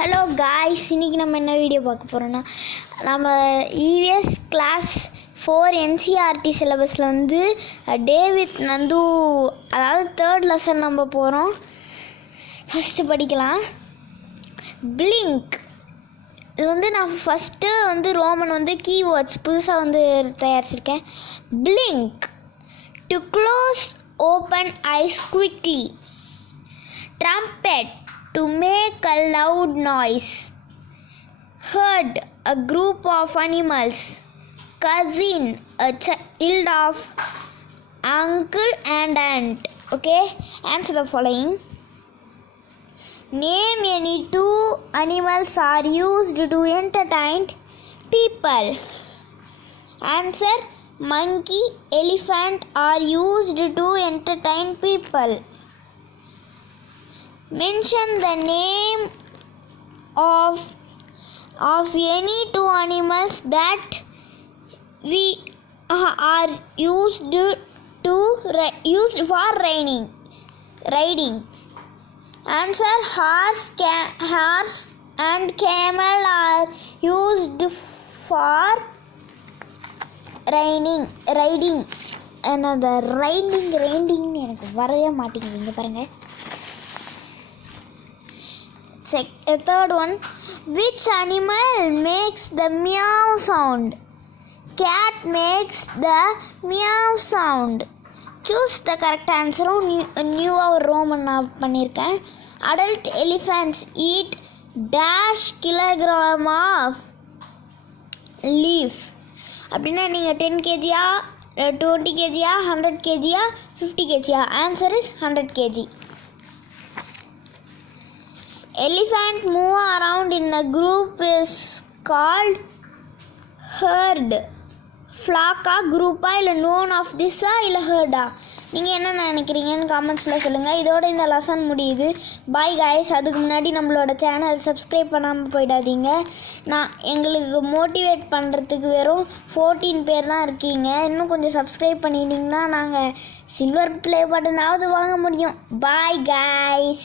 Hello guys, இன்றைக்கி நம்ம என்ன வீடியோ பார்க்க போகிறோன்னா, நம்ம இவிஎஸ் கிளாஸ் 4 என்சிஆர்டி சிலபஸில் வந்து டே வித் நந்து, அதாவது 3rd லெசன் நம்ம போகிறோம். ஃபஸ்ட்டு படிக்கலாம். பிளிங்க். இது வந்து நான் ஃபஸ்ட்டு வந்து ரோமன் வந்து கீவேர்ட்ஸ் புதுசாக வந்து தயாரிச்சிருக்கேன். Blink, to close open eyes quickly. Trumpet, to make a loud noise. Herd, a group of animals. Cousin, a child of uncle and aunt. Okay, answer the following. Name any two animals are used to entertain people. Answer: monkey, elephant are used to entertain people. Mention the name of any two animals that we are used for riding. Answer: horse and camel are used for riding. Another riding எனக்கு வரவே மாட்டேங்குது. பாருங்க. Third one, which animal makes the meow sound? Cat makes the meow sound. Choose the correct answer. New Roman நான் பண்ணியிருக்கேன். Adult elephants eat dash kilogram of leaf. அப்படின்னா நீங்கள் 10 kg, 20 kg, 100 kg, 50 kg. Answer is 100 kg. Elephant move around in a group is called herd. ஃப்ளாக்கா, குரூப்பா, இல்லை known of திஸ்ஸா, இல்லை ஹர்டா? நீங்கள் என்ன நினைக்கிறீங்கன்னு காமெண்ட்ஸில் சொல்லுங்கள். இதோட இந்த லெசன் முடியுது. Bye guys. அதுக்கு முன்னாடி நம்மளோட சேனல் சப்ஸ்கிரைப் பண்ணாமல் போயிடாதீங்க. எங்களுக்கு மோட்டிவேட் பண்ணுறதுக்கு வெறும் 14 பேர் தான் இருக்கீங்க. இன்னும் கொஞ்சம் சப்ஸ்கிரைப் பண்ணிட்டீங்கன்னா நாங்கள் சில்வர் ப்ளே பட்டனாவது வாங்க முடியும். Bye guys.